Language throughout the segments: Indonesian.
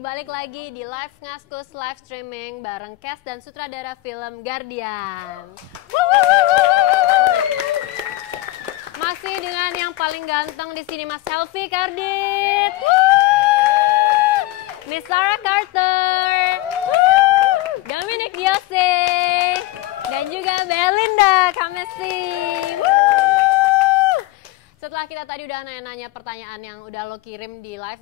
Balik lagi di Live Ngaskus live streaming bareng cast dan sutradara film Guardian. Masih dengan yang paling ganteng di sini, Mas Helvi Kardit, Miss Sarah Carter, Dominic Diose, dan juga Belinda Kamesi. Setelah kita tadi udah nanya-nanya pertanyaan yang udah lo kirim di live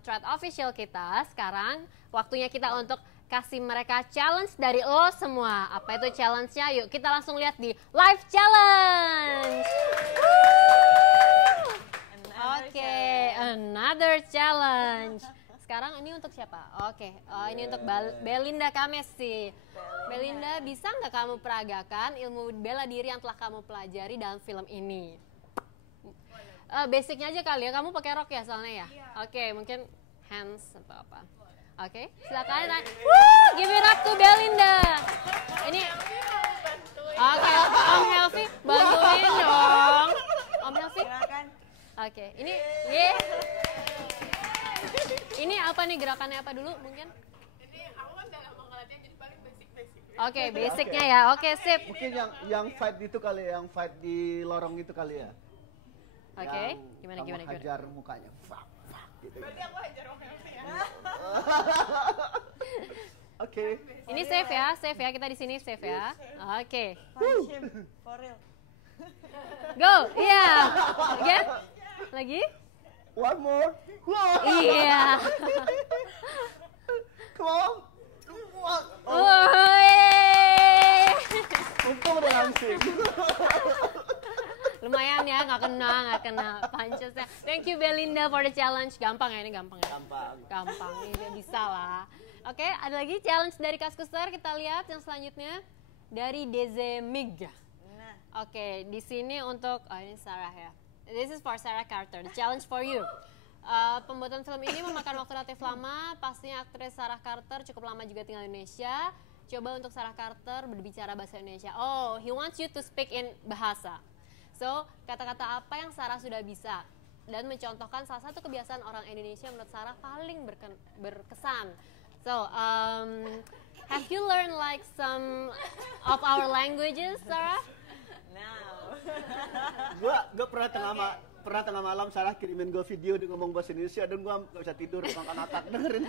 thread official kita, sekarang waktunya kita untuk kasih mereka challenge dari lo semua. Apa itu challenge-nya? Yuk kita langsung lihat di live challenge. Oke, another challenge. Sekarang ini untuk siapa? Oke, ini untuk Belinda Kamesi. Belinda, bisa nggak kamu peragakan ilmu bela diri yang telah kamu pelajari dalam film ini? Basicnya aja kali ya, kamu pakai rok ya soalnya ya? Iya. Oke, mungkin hands atau apa. Oke, silakan. Give it up to Belinda. Ini, oke, Om Helvi bantuin dong. Om Helvi. Oke, ini, ini apa nih gerakannya apa dulu mungkin? Ini aku kan udah lama ngelatih jadi paling basic. Oke, basicnya ya. Oke, sip. Mungkin yang fight itu kali ya, yang fight di lorong itu kali ya. Oke, gimana? Hajar mukanya. Gitu. Berarti aku hajar Om Helvi ya. Oke. Ini safe ya, kita di sini safe ya. Oke. Punch him, for real. Go, iya. Again? Lagi? One more. Iya. Come on. Untung udah langsing. Lumayan ya, nggak kena punchesnya. Thank you Belinda for the challenge. Gampang ya, ini gampang ya? Gampang, ini bisa lah. Oke, ada lagi challenge dari Kaskuster, kita lihat yang selanjutnya. Dari Dezemig. Oke, di sini untuk, ini Sarah ya. This is for Sarah Carter, the challenge for you. Pembuatan film ini memakan waktu relatif lama, pastinya aktris Sarah Carter cukup lama juga tinggal di Indonesia. Coba untuk Sarah Carter berbicara bahasa Indonesia. Oh, he wants you to speak in bahasa. So, kata-kata apa yang Sarah sudah bisa dan mencontohkan salah satu kebiasaan orang Indonesia menurut Sarah paling berkesan. So, have you learned like some of our languages, Sarah? No. Gua pernah tengah malam Sarah kirimin gue video dia ngomong bahasa Indonesia dan gua nggak bisa tidur, makan atak dengerin.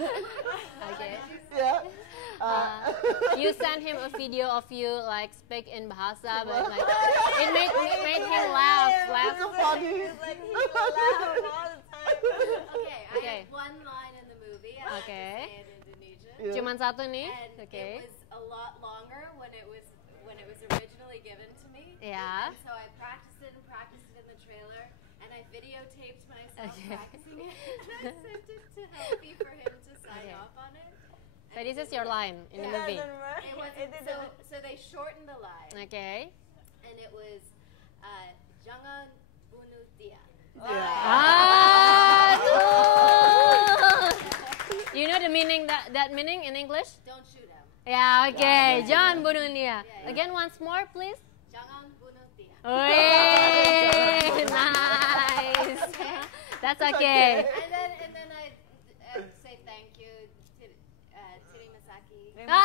Okay. Ya. You sent him a video of you like speak in bahasa, but like it made him laugh. So funny. He's like, he will laugh all the time. Okay. I have one line in the movie. I Okay. say in Indonesian. Yeah. Cuman satu nih. And Okay. it was a lot longer when it was originally given to me. Yeah. And so I practiced it in the trailer, and I videotaped myself Okay. practicing it. And I sent it to Helpy for him to sign Okay. off on it. So this is your line in the movie. Doesn't work. It was It didn't. so they shortened the line, Okay. and it was jangan bunuh dia. Ah, cool. You know the meaning that meaning in English? Don't shoot him. Yeah, okay. Jangan bunuh dia. Again, once more, please. Jangan bunuh dia. Wait, nice. That's okay. And then I say thank you to Tiri Masaki. Terima. No.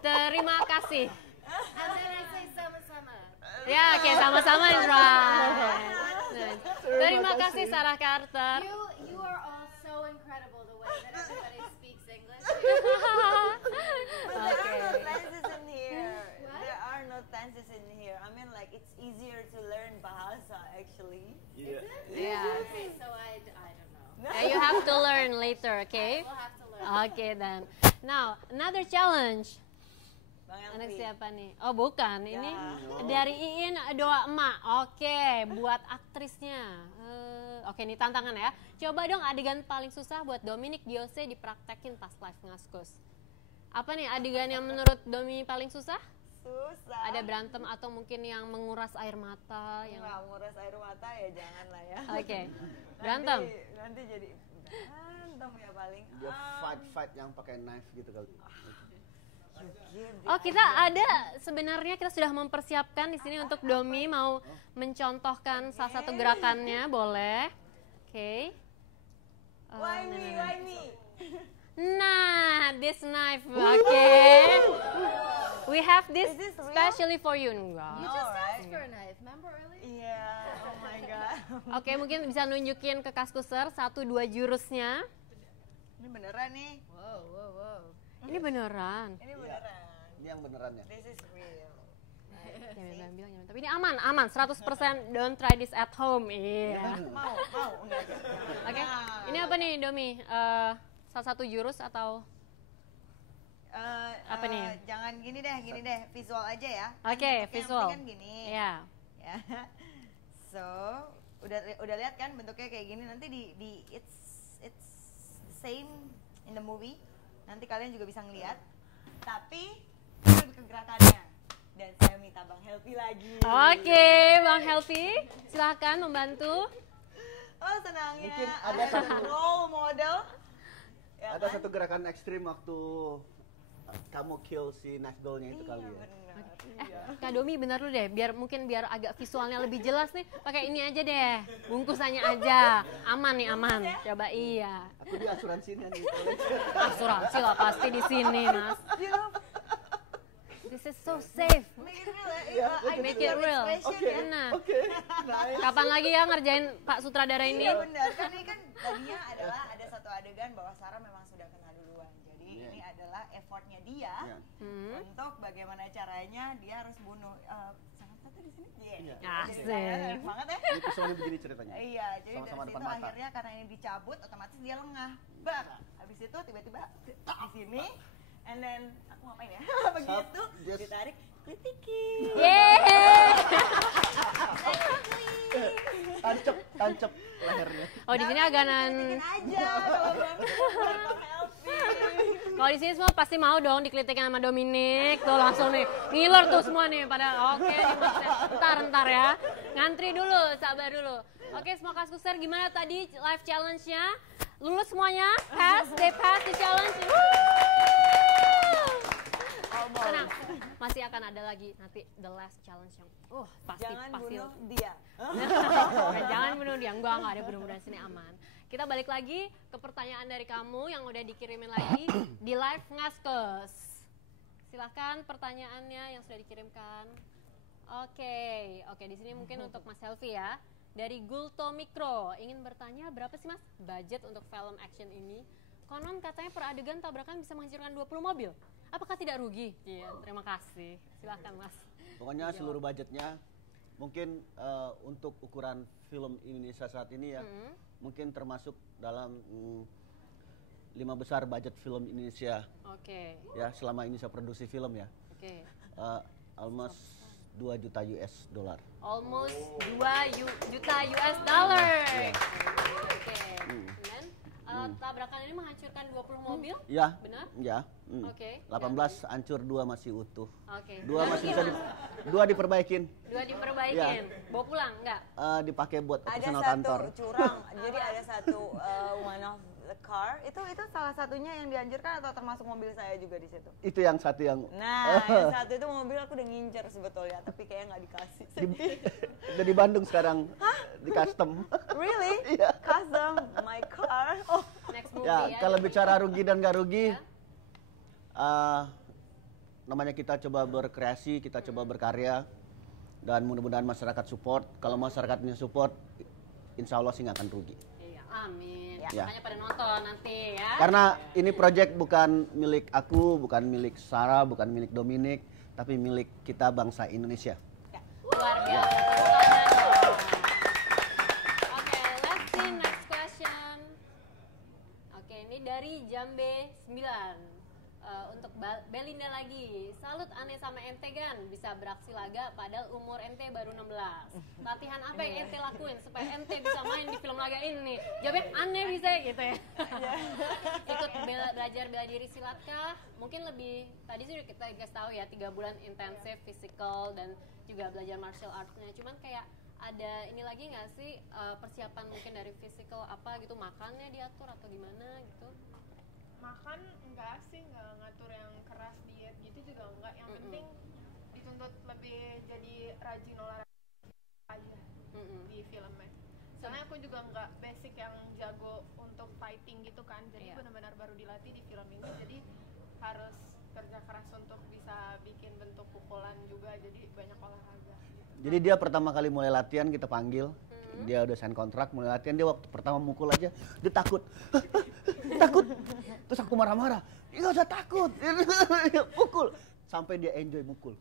Terima kasih. And then I say sama-sama. Ya, oke, sama-sama is right. Nice. Terima kasih Sarah Carter. You are all so incredible the way that everybody speaks English. But there are no Okay. tenses in here. What? There are no tenses in here. I mean, like, it's easier to learn bahasa, actually. Yeah. Yeah. Okay, so I don't know. Yeah, you have to learn later, okay? We'll have to learn. Okay then. Now, another challenge. Bang Anak Elvi. siapa nih? Oh bukan, ini Ya. dari Iin doa emak. Oke, buat aktrisnya. Oke, ini tantangan ya. Coba dong adegan paling susah buat Dominic Diose dipraktekin pas live Ngaskus. Apa nih adegan yang menurut Domi paling susah? Susah. Ada berantem atau mungkin yang menguras air mata? Yang... Nggak nguras air mata ya, jangan lah ya. Oke, berantem. Nanti jadi berantem ya paling. Dia fight yang pakai knife gitu kali. Oh, kita ada sebenarnya kita sudah mempersiapkan di sini untuk Domi mau mencontohkan salah satu gerakannya, boleh? Oke. Why me? Why me? Nah, this knife, okay. We have this Is this real? specially for you, enggak? You No, just right? asked for a knife, remember earlier? Yeah. Oh my god. Oke, mungkin bisa nunjukin ke Kaskuser 1-2 jurusnya. Ini beneran nih. Whoa, whoa, whoa. Ini beneran. Ini beneran. Ini yang benerannya. This is real. Jangan bilang jangan. Tapi ini aman, 100% don't try this at home. Iya. Mau, enggak. Oke. Ini apa nih, Domi? Salah satu jurus atau apa nih? Jangan gini deh, visual aja ya. Oke, Bentuknya visual. Yang penting kan gini. Iya. Ya. So, udah lihat kan bentuknya kayak gini. Nanti di it's same in the movie. Nanti kalian juga bisa ngeliat. Tapi lebih ke gerakannya. Dan saya minta Bang Helvi lagi. Oke, Bang Helvi, silakan membantu. Oh, senangnya. Mungkin ada satu role model. Ya Ada kan? satu gerakan ekstrim waktu kamu kill si knife doll-nya itu kali ya. Bener. Kak Domi bener lu deh, biar agak visualnya lebih jelas nih, pakai ini aja deh, bungkusannya aja, aman nih aman. Coba iya. Aku di asuransinya nih. Asuransi lah pasti di sini, Mas. This is so safe. Make it real ya. Make it real. Oke, Nah, oke, nice. kapan lagi ya ngerjain Pak Sutradara ini? Iya benar, kan ini kan tadinya adalah ada satu adegan bahwa Sarah memang sudah kena duluan. Jadi Iya. ini adalah effortnya dia Iya. untuk bagaimana caranya dia harus bunuh. Sangat satu di sini. Iya. Asik. Enak banget ya. Ini visualnya begini ceritanya. Iya, jadi Sama-sama dari depan situ mata. akhirnya karena ini dicabut, otomatis dia lengah. Bak. Habis itu tiba-tiba di sini, and then aku ngapain ya? Begitu just- ditarik, klitiki. Yeay. Tancep lehernya. Oh di sini agak nan. Klitikin aja kalau Bang Helvi. Kalau di sini semua pasti mau dong dikelitikin sama Dominic. Tuh langsung nih ngiler tuh semua nih pada oke nih Mas. Ntar ya. Ngantri dulu, sabar dulu. Oke, semua Kaskuser gimana tadi live challenge-nya? Lulus semuanya? Pass? They pass the challenge? Tenang, masih akan ada lagi nanti the last challenge yang pasti Jangan pasti. bunuh dia. Jangan bunuh dia, enggak ada mudah-mudahan sini aman. Kita balik lagi ke pertanyaan dari kamu yang udah dikirimin lagi di live Ngaskes. Silahkan pertanyaannya yang sudah dikirimkan. Oke, di sini mungkin untuk Mas Helvi ya. Dari Gulto Mikro, ingin bertanya berapa sih Mas budget untuk film action ini? Konon katanya per adegan tabrakan bisa menghancurkan 20 mobil. Apakah tidak rugi? Iya, terima kasih. Silahkan Mas. Pokoknya seluruh budgetnya mungkin untuk ukuran film Indonesia saat ini ya, mungkin termasuk dalam 5 besar budget film Indonesia Oke. ya selama ini saya produksi film ya. Oke. Almost 2 juta US dollar. Almost 2 juta US dollar. Oke. Kemudian tabrakan ini menghancurkan 20 mobil? Ya. Benar? Ya. Oke. 18 hancur, 2 masih utuh. Oke. 2 masih bisa diperbaikin. 2 diperbaikin. Bawa pulang enggak? Dipakai buat Ada operasional satu kantor. curang, jadi ada satu one of the car, itu salah satunya yang dihancurkan atau termasuk mobil saya juga di situ? Itu yang satu yang Nah, yang satu itu mobil aku udah ngincer sebetulnya, tapi kayaknya nggak dikasih. udah di Bandung sekarang di custom. Really? Iya. Custom my car? Oh, Next movie Ya, kalau bicara rugi dan gak rugi, namanya kita coba berkreasi, kita coba berkarya, dan mudah-mudahan masyarakat support. Kalau masyarakatnya support, insya Allah sih nggak akan rugi. Iya, amin. Ya. Makanya pada nonton nanti ya. Karena ini project bukan milik aku, bukan milik Sarah, bukan milik Dominic, tapi milik kita bangsa Indonesia. Luar biasa. Tepuk tangan dong. Oke, let's see next question. Oke, ini dari Jambe 9. Untuk Belinda lagi. Salut Ane sama ente kan bisa beraksi laga padahal umur ente baru 16. Latihan apa yang ente lakuin supaya ente bisa main di film laga ini? Jawabnya Ane bisa gitu ya. Ikut belajar bela diri silat kah? Mungkin lebih tadi sih kita guys tahu ya 3 bulan intensif physical dan juga belajar martial arts-nya. Cuman kayak ada ini lagi nggak sih persiapan mungkin dari physical apa gitu, makannya diatur atau gimana gitu? makan enggak sih, enggak ngatur yang keras diet gitu juga enggak. Yang penting dituntut lebih jadi rajin olahraga aja di filmnya. Soalnya aku juga enggak basic yang jago untuk fighting gitu kan. Jadi benar-benar baru dilatih di film ini. Jadi harus kerja keras untuk bisa bikin bentuk pukulan juga. Jadi banyak olahraga. Jadi dia pertama kali mulai latihan kita panggil, dia udah sign kontrak, mulai latihan, dia waktu pertama mukul aja, dia takut, takut, terus aku marah-marah, nggak usah takut, pukul, sampai dia enjoy mukul,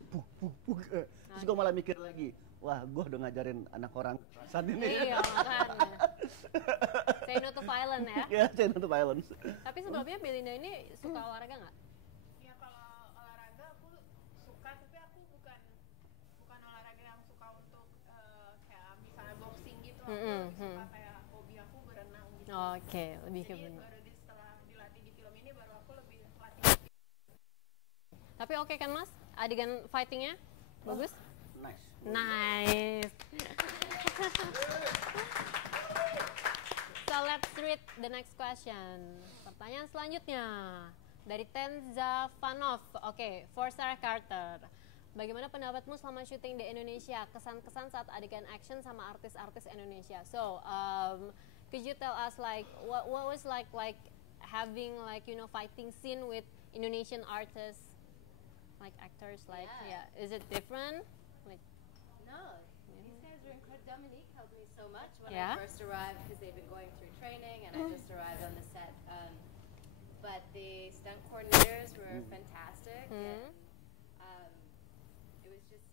terus gue malah mikir lagi, wah gue udah ngajarin anak orang saat ini. Iya makanya. Say no to violence ya. Ya, say no to violence. Tapi sebelumnya Belinda ini suka olahraga nggak? Ya kalau olahraga aku suka, tapi aku bukan olahraga yang suka untuk kayak misalnya boxing gitu. Aku lebih suka kayak hobi aku berenang gitu. Oke, lebih ke Jadi berenang. baru setelah dilatih di film ini baru aku lebih latih. Tapi oke kan Mas, adegan fightingnya bagus? Nice. Nice. So let's read the next question. Pertanyaan selanjutnya dari Tenza Vanov. Oke, for Sarah Carter. Bagaimana pendapatmu selama syuting di Indonesia? Kesan-kesan saat adegan action sama artis-artis Indonesia. So, could you tell us like what was like having like fighting scene with Indonesian artists, like actors, like is it different? Like No, these guys are incredible. Dominique helped me so much when Yeah? I first arrived because they've been going through training and I just arrived on the set. But the stunt coordinators were fantastic and it was just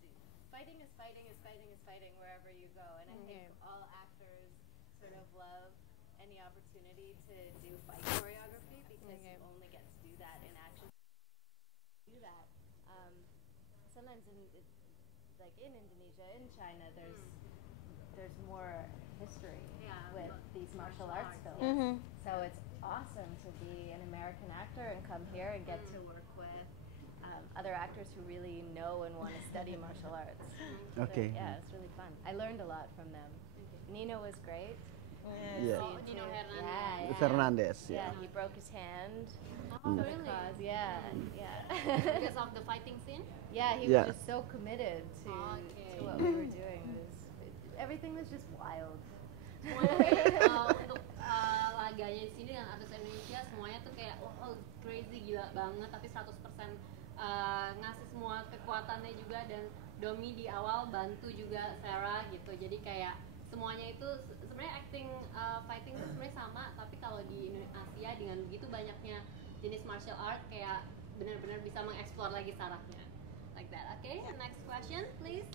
fighting is fighting is fighting is fighting wherever you go. And I think all actors sort of love any opportunity to do fight choreography because you only get to do that in action. Do that. Sometimes like in Indonesia, in China, there's more history with these martial arts films. So it's awesome to be an American actor and come here and get to work with other actors who really know and want to study martial arts. Okay. So, yeah, it's really fun. I learned a lot from them. Nino was great. Yeah. Oh, Nino Hernandez. Yeah. Fernandez, Yeah, yeah. he broke his hand. Oh, for the really? cause. Yeah. Because of the fighting scene? Yeah, he Yeah. was just so committed to what we were doing. Everything was just wild. Semuanya untuk laganya di sini dengan artis Indonesia semuanya tuh kayak crazy gila banget, tapi 100% ngasih semua kekuatannya juga, dan Domi di awal bantu juga Sarah gitu. Jadi kayak semuanya itu sebenarnya acting fighting itu sebenarnya sama, tapi kalau di Asia dengan begitu banyaknya jenis martial art kayak benar-benar bisa mengeksplor lagi Sarahnya. Like that. Okay, next question please.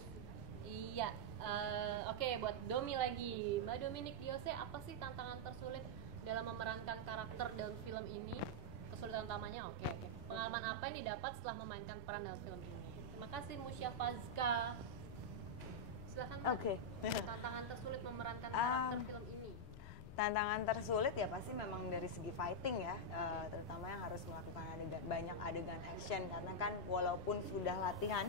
Iya. Oke, buat Domi lagi. Mbak Dominic Diose, apa sih tantangan tersulit dalam memerankan karakter dalam film ini? Kesulitan utamanya, oke. Pengalaman apa yang didapat setelah memainkan peran dalam film ini? Terima kasih Musya Fazka. Silakan Mbak. Oke. Tantangan tersulit memerankan karakter film ini. Tantangan tersulit ya pasti memang dari segi fighting ya, terutama yang harus melakukan banyak adegan action, karena kan walaupun sudah latihan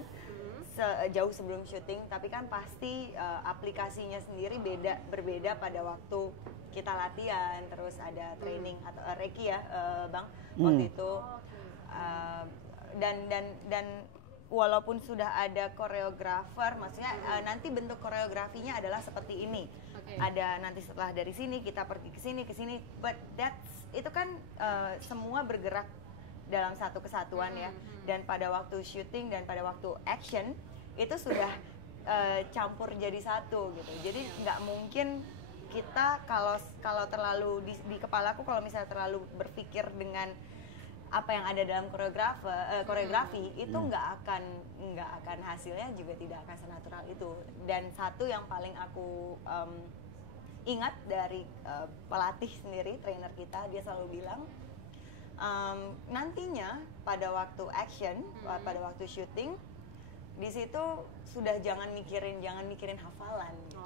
jauh sebelum syuting, tapi kan pasti aplikasinya sendiri berbeda pada waktu kita latihan, terus ada training atau reiki ya Bang waktu itu, dan walaupun sudah ada koreografer, maksudnya nanti bentuk koreografinya adalah seperti ini. Ada nanti setelah dari sini kita pergi ke sini, but itu kan semua bergerak dalam satu kesatuan ya. Dan pada waktu syuting dan pada waktu action itu sudah campur jadi satu gitu. Jadi nggak mungkin kita kalau terlalu di kepalaku, kalau misalnya terlalu berpikir dengan apa yang ada dalam koreografi itu nggak akan hasilnya juga tidak akan senatural itu. Dan satu yang paling aku ingat dari pelatih sendiri, trainer kita, dia selalu bilang nantinya pada waktu action, pada waktu syuting, di situ sudah jangan mikirin hafalan gitu.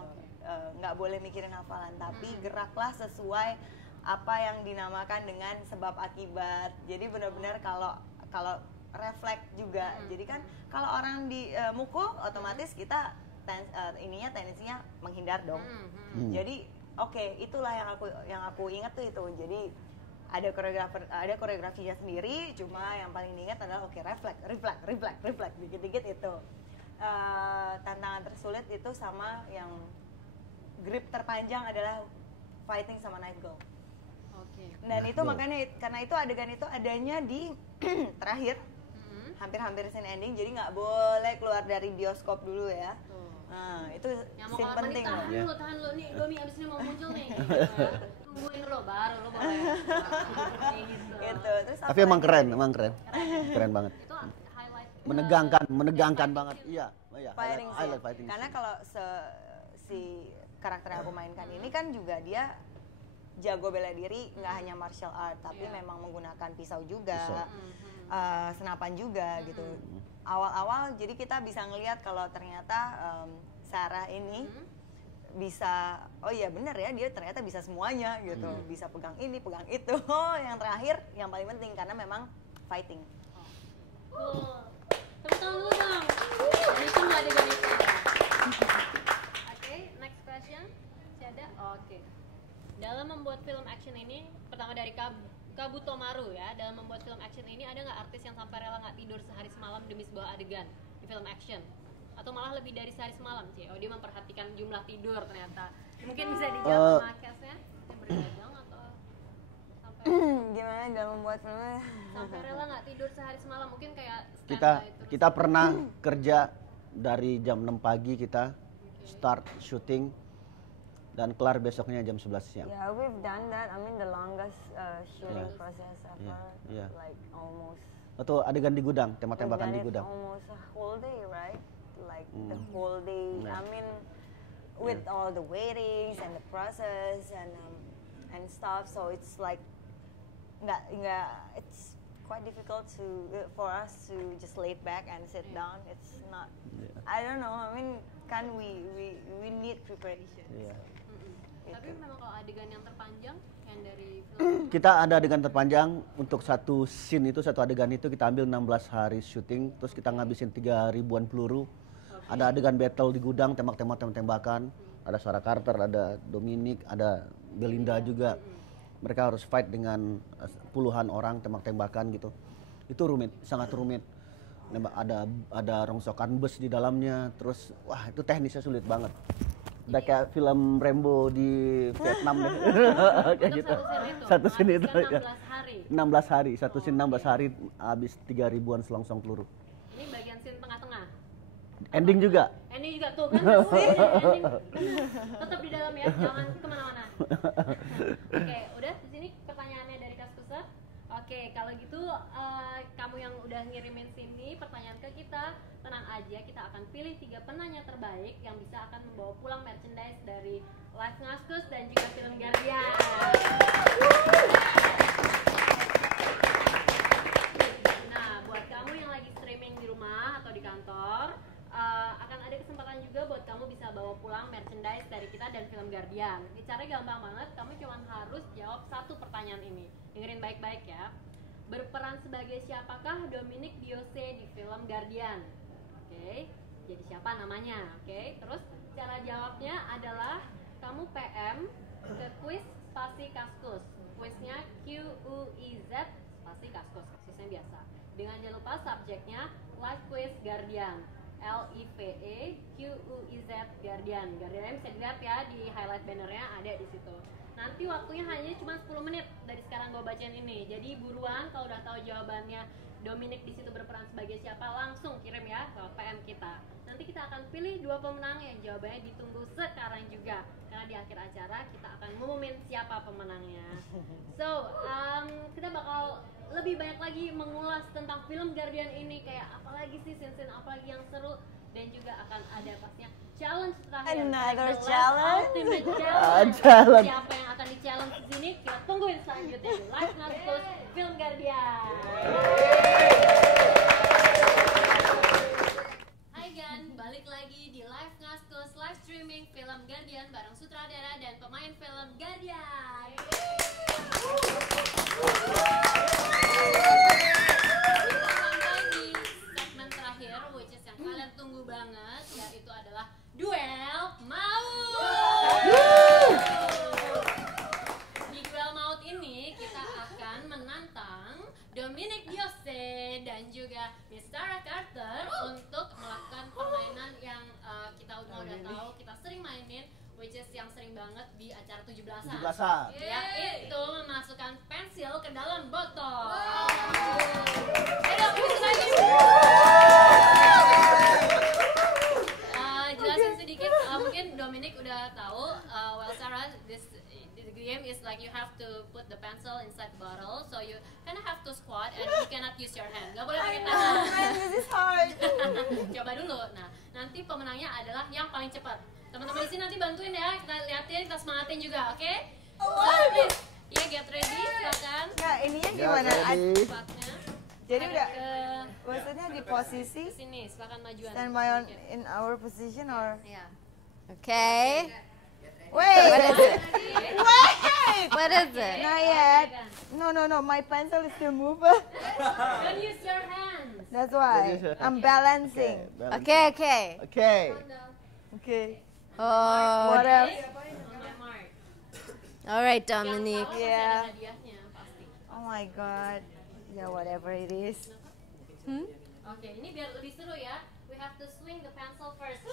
Nggak boleh mikirin hafalan, tapi geraklah sesuai apa yang dinamakan dengan sebab akibat. Jadi benar-benar kalau refleks juga. Jadi kan kalau orang mukul otomatis kita tendensinya menghindar dong. Jadi itulah yang aku ingat tuh itu. Jadi ada koreografinya sendiri, cuma yang paling diingat adalah refleks dikit-dikit itu. Tantangan tersulit itu sama yang grip terpanjang adalah fighting sama Night Girl. Oke. Dan itu makanya karena itu adegan itu adanya di terakhir, hampir-hampir scene ending, jadi nggak boleh keluar dari bioskop dulu ya. Nah itu Yang mau scene kamar mandi penting. tahan lu nih, Domi abis ini mau muncul nih. Gitu ya. Tungguin lo baru lo boleh. Gitu. Terus Tapi emang keren banget. Itu highlight. menegangkan banget. Iya, Fighting scene. highlight fighting. Karena kalau si karakter yang aku mainkan ini kan juga dia jago bela diri, nggak hanya martial art, tapi memang menggunakan pisau juga, senapan juga gitu. Awal-awal jadi kita bisa ngelihat kalau ternyata Sarah ini bisa, oh iya bener ya, dia ternyata bisa semuanya gitu, bisa pegang ini, pegang itu. Yang terakhir, yang paling penting karena memang fighting. Tepuk tangan dulu dong. Ini tuh nggak adegan itu. Oke, next question. Masih ada? Oke. Dalam membuat film action ini, pertama dari Kabuto Maru ya, dalam membuat film action ini ada nggak artis yang sampai rela nggak tidur sehari semalam demi sebuah adegan di film action? Atau malah lebih dari sehari semalam sih? Oh, dia memperhatikan jumlah tidur ternyata. Mungkin bisa dijawab sama Kesnya, yang berdagang atau sampai Gimana dalam membuat filmnya? sampai rela nggak tidur sehari semalam? Mungkin kayak Kita pernah kerja dari jam 6 pagi kita start shooting dan kelar besoknya jam 11 siang. Yeah, we've done that. I mean the longest shooting process ever, like almost. Atau adegan di gudang, tembak-tembakan di We've done it gudang. almost a whole day, right? Like the whole day. I mean, with all the waitings and the process and stuff, so it's like nggak. It's quite difficult for us to just lay back and sit down. It's not. I don't know. I mean, kan we need preparation. Iya. Tapi memang kalau adegan yang terpanjang yang dari film Kita ada adegan terpanjang untuk satu scene itu, satu adegan itu kita ambil 16 hari syuting, terus kita ngabisin 3.000-an peluru. Ada adegan battle di gudang, tembak-tembakan. Ada Sarah Carter, ada Dominic, ada Belinda juga. Mereka harus fight dengan puluhan orang, tembak-tembakan gitu. Itu rumit, sangat rumit. Ada rongsokan bus di dalamnya, terus wah itu teknisnya sulit banget. Udah kayak film Rambo di Vietnam deh. Kayak gitu. Satu scene itu. 16 hari. 16 hari, satu scene 16 hari habis 3.000-an selongsong peluru. Ini bagian scene tengah-tengah. Ending juga. Ending juga tuh kan ending. Tetap di dalam ya, jangan kemana-mana. Oke, udah di sini pertanyaannya dari Kaskuser. Oke, kalau gitu kamu yang udah ngirimin sini pertanyaan ke kita, tenang aja, kita akan pilih 3 penanya terbaik yang bisa akan membawa pulang merchandise dari Live Ngaskus dan juga Film Guardian. Nah, buat kamu yang lagi streaming di rumah atau di kantor, akan ada kesempatan juga buat kamu bisa bawa pulang merchandise dari kita dan Film Guardian. Caranya gampang banget, kamu cuma harus jawab 1 pertanyaan ini. Dengerin baik-baik ya. Berperan sebagai siapakah Dominic Biose di Film Guardian? Oke, jadi siapa namanya? Oke, terus cara jawabnya adalah kamu PM ke quiz spasi kaskus. Quiznya QUIZ spasi kaskus, kaskusnya biasa. Dengan jangan lupa subjeknya Live Quiz Guardian. LIVE-QUIZ Guardian. Guardian bisa dilihat ya di highlight bannernya, ada di situ. Nanti waktunya hanya cuma 10 menit dari sekarang gue bacain ini. Jadi buruan kalau udah tahu jawabannya Dominic di situ berperan sebagai siapa, langsung kirim ya ke PM kita. Nanti kita akan pilih 2 pemenang yang jawabannya ditunggu sekarang juga. Karena di akhir acara kita akan ngumumin siapa pemenangnya. So, kita bakal lebih banyak lagi mengulas tentang Film Guardian ini, kayak apalagi sih scene-scene apalagi yang seru, dan juga akan ada pastinya challenge terakhir. Another Like the last challenge? ultimate challenge. Challenge. Siapa yang akan di challenge di sini? Kita tungguin selanjutnya di Live Ngaskus Film Guardian. Hai Gan, balik lagi di Live Ngaskus live streaming Film Guardian bareng sutradara dan pemain Film Guardian. Sampai di segmen terakhir, which is yang kalian tunggu banget, yaitu adalah duel maut. Di duel maut ini kita akan 17-an. Yaitu memasukkan pensil ke dalam botol. Ayo, bisa lagi. Jelasin sedikit, mungkin Dominic udah tahu. Well, Sarah, the game is like you have to put the pencil inside the bottle, so you kind of have to squat and you cannot use your hand. Gak boleh pakai tangan. This is hard. Coba dulu. Nah, nanti pemenangnya adalah yang paling cepat. Teman-teman di sini nanti bantuin ya, kita liatin, kita semangatin juga, oke? So, please, ya get ready, silakan. Nah, ininya gimana? Cepatnya. Jadi udah, Ke maksudnya di posisi sini, silakan majuan. stand by on in our position or? Ya. Okay. Wait. What is it? Wait. What is it? Not yet. No. My pencil is still moving. Don't use your hands. That's why I'm balancing. Okay, okay. Oke. Okay. Oh, What else? On my mark. all right, Yang Dominic. tahu Yeah. ada hadiahnya pasti. Oh my god. Yeah, whatever it is. Oke, ini biar lebih seru ya. We have to swing the pencil first.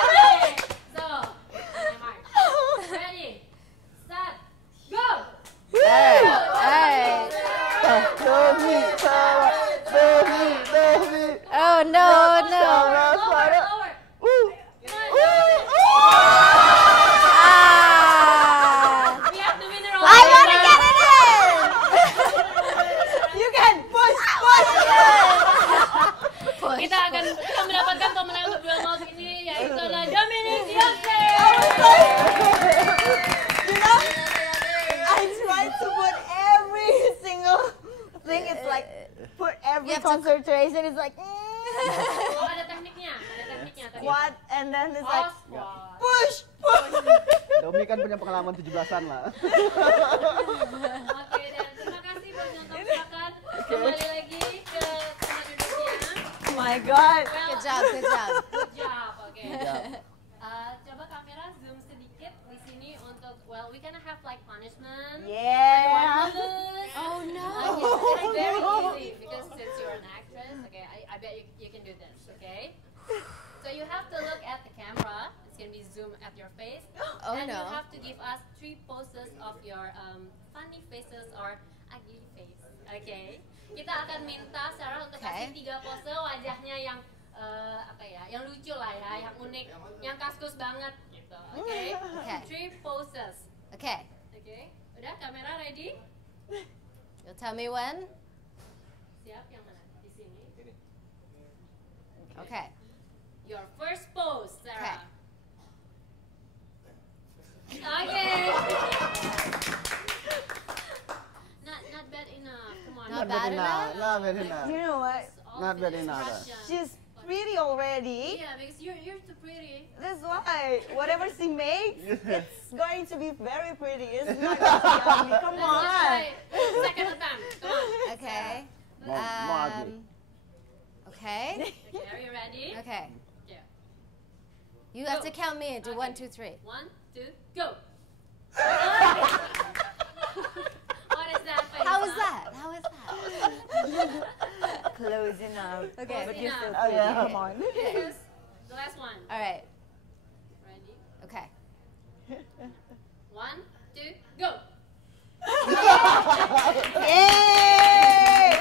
Okay, so, on my mark. Ready, set, go. All right. Oh no, no. Lower, lower. Ah! We have the winner I want to get it in. You can push. Kita akan mendapatkan pemenang untuk duel mouse ini, yaitu adalah Dominic Yose. You know, I tried to put every single thing. It's like put every You have to- concentration. It's like Oh, ada tekniknya tadi. squat and then it's Oh, like squat. push, push. Domi kan punya pengalaman 17-an lah. Oke, dan terima kasih buat nonton. Silakan kembali lagi ke tempat duduknya. Oh my god. Good job, good job. Good job, oke. Job. Coba kamera zoom sedikit di sini untuk, well, we can have like punishment. Yeah. Oh no. It's very easy because since you're an actress, okay, I bet you can do this, okay? So you have to look at the camera. It's gonna be zoom at your face, Oh, and you no. have to give us 3 poses of your funny faces or ugly face, okay? Kita akan minta Sarah untuk Okay. kasih 3 pose wajahnya yang apa ya, yang lucu lah ya, yang unik, yang kaskus banget gitu, okay? Okay. 3 poses, Okay. okay? Udah, kamera ready? You'll tell me when? Siap, yang mana? Di sini. Okay. Your first pose, Sarah. Okay. Not bad enough. Come on. Not bad enough? Not bad enough. You know what? All Not the bad enough. expression. She's pretty already. Yeah, because you're too pretty. That's why whatever she makes, it's going to be very pretty. It's not going to be ugly. Come Let's just on. try second attempt. Come on. Okay. Mau ugly. Okay. Okay, are you ready? Okay. Yeah. You have to count me and do 1, 2, 3. 1, 2, go. What is that face? How is huh? that? How is that? Close enough. Okay. But you're still enough. pretty. yeah. Come on. This is the last one. All right. Ready? Okay. 1, 2, go. Yay!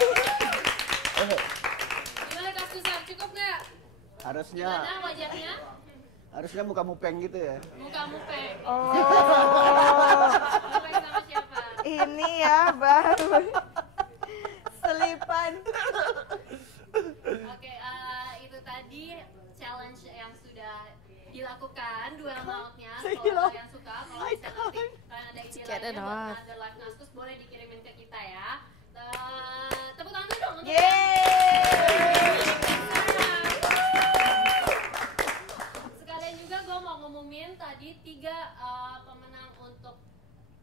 Gimana Kak Susah? Cukup nggak? Harusnya Gimana wajahnya? harusnya muka mupeng gitu ya. Muka mupeng. Oh, Mupeng sama siapa? ini ya baru selipan. Oke, itu tadi challenge yang sudah dilakukan duel mautnya. Kalau kalian suka, kalau bisa nanti kalian ada ide Get it lainnya buat off. Another Life Naskus, boleh dikirimin ke kita ya. Tepuk tangan dulu dong untuk sekalian juga gue mau ngumumin tadi 3 pemenang untuk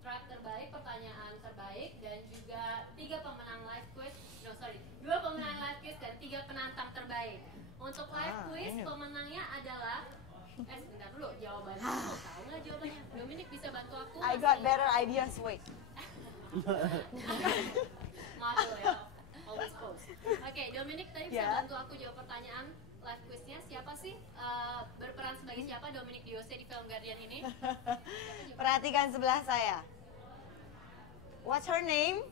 track terbaik, pertanyaan terbaik, dan juga 3 pemenang live quiz. No, sorry, 2 pemenang live quiz dan 3 penantang terbaik. Untuk live quiz pemenangnya adalah sebentar dulu jawabannya. Tahu nggak jawabannya? Dominic bisa bantu aku? I got better ideas. Wait. Model ya, always post. Oke, Dominic tadi bisa Ya. bantu aku jawab pertanyaan live quiznya. Siapa sih berperan sebagai siapa Dominic Diose di film Guardian ini? Perhatikan sebelah saya. What's her name?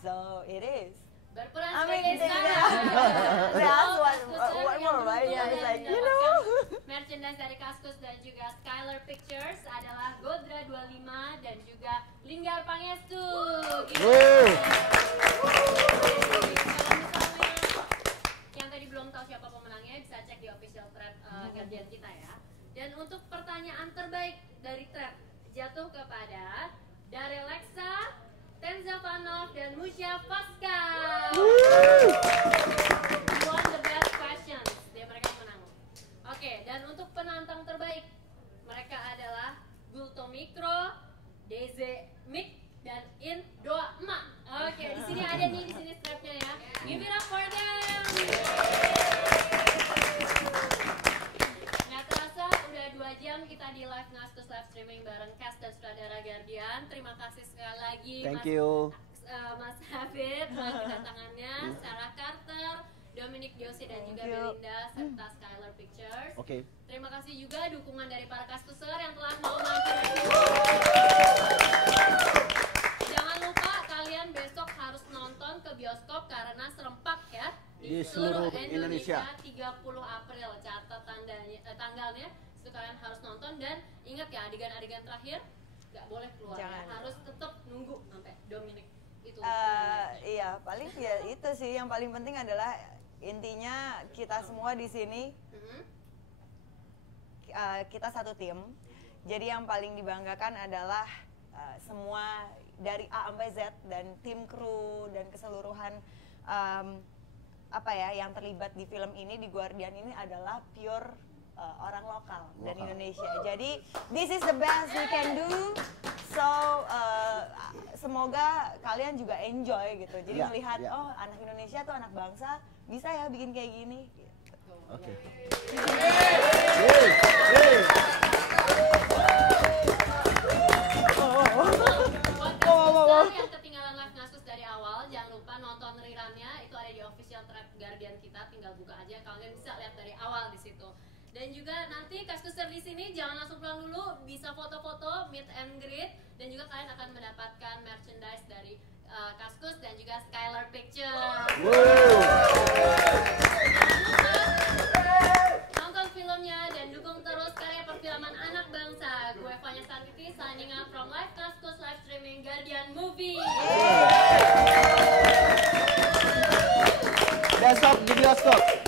So it is. Berperan I mean, sebagai that's what more, right? Yeah, it's like, you know. Merchandise dari Kaskus dan juga Skylar Pictures adalah Godra 25 dan juga Linggar Pangestu. Gitu. Kalau misalnya yang tadi belum tahu siapa pemenangnya bisa cek di official thread Guardian kita ya. Dan untuk pertanyaan terbaik dari thread jatuh kepada Daryl Lexa, Tenza Vanov dan Musya Faska. Won the best questions. Mereka menang. Oke, dan untuk penantang terbaik mereka adalah Gulto Mikro, Deze Mik dan Indoa Emak. Oke, di sini ada nih di sini strapnya ya. Give it up for them. Nggak terasa udah 2 jam kita di live Ngaskus live streaming bareng cast dan sutradara Guardian. Terima kasih sekali lagi Mas Hafid buat kedatangannya, Sarah Carter, Dominic Diose dan juga Belinda serta Skylar Pictures. Terima kasih juga dukungan dari para kaskuser yang telah mau mampir. Jangan lupa kalian besok harus nonton ke bioskop karena serempak ya di seluruh Indonesia 30 April. Catat tanggalnya itu kalian harus nonton dan ingat ya adegan-adegan terakhir nggak boleh keluar ya. Harus tetap nunggu sampai Dominic itu. Iya, paling ya itu sih yang paling penting adalah intinya kita semua di sini kita satu tim. Jadi yang paling dibanggakan adalah semua dari A sampai Z dan tim kru dan keseluruhan yang terlibat di film ini di Guardian ini adalah pure orang lokal dan Indonesia. Jadi this is the best we can do. So semoga kalian juga enjoy gitu. Jadi melihat oh anak Indonesia tuh anak bangsa bisa ya bikin kayak gini. Oke. Yang ketinggalan live Ngaskus dari awal, jangan lupa nonton rerunnya, itu ada di official thread Guardian kita, tinggal buka aja, kalian bisa lihat dari awal di situ. Dan juga nanti Kaskuser di sini jangan langsung pulang dulu, bisa foto-foto, meet and greet, dan juga kalian akan mendapatkan merchandise dari Kaskus dan juga Skylar Pictures. Nonton filmnya dan dukung terus karya perfilman anak bangsa. Gue Fanya Sarwiti signing out from live Kaskus live streaming Guardian Movie. Besok di bioskop.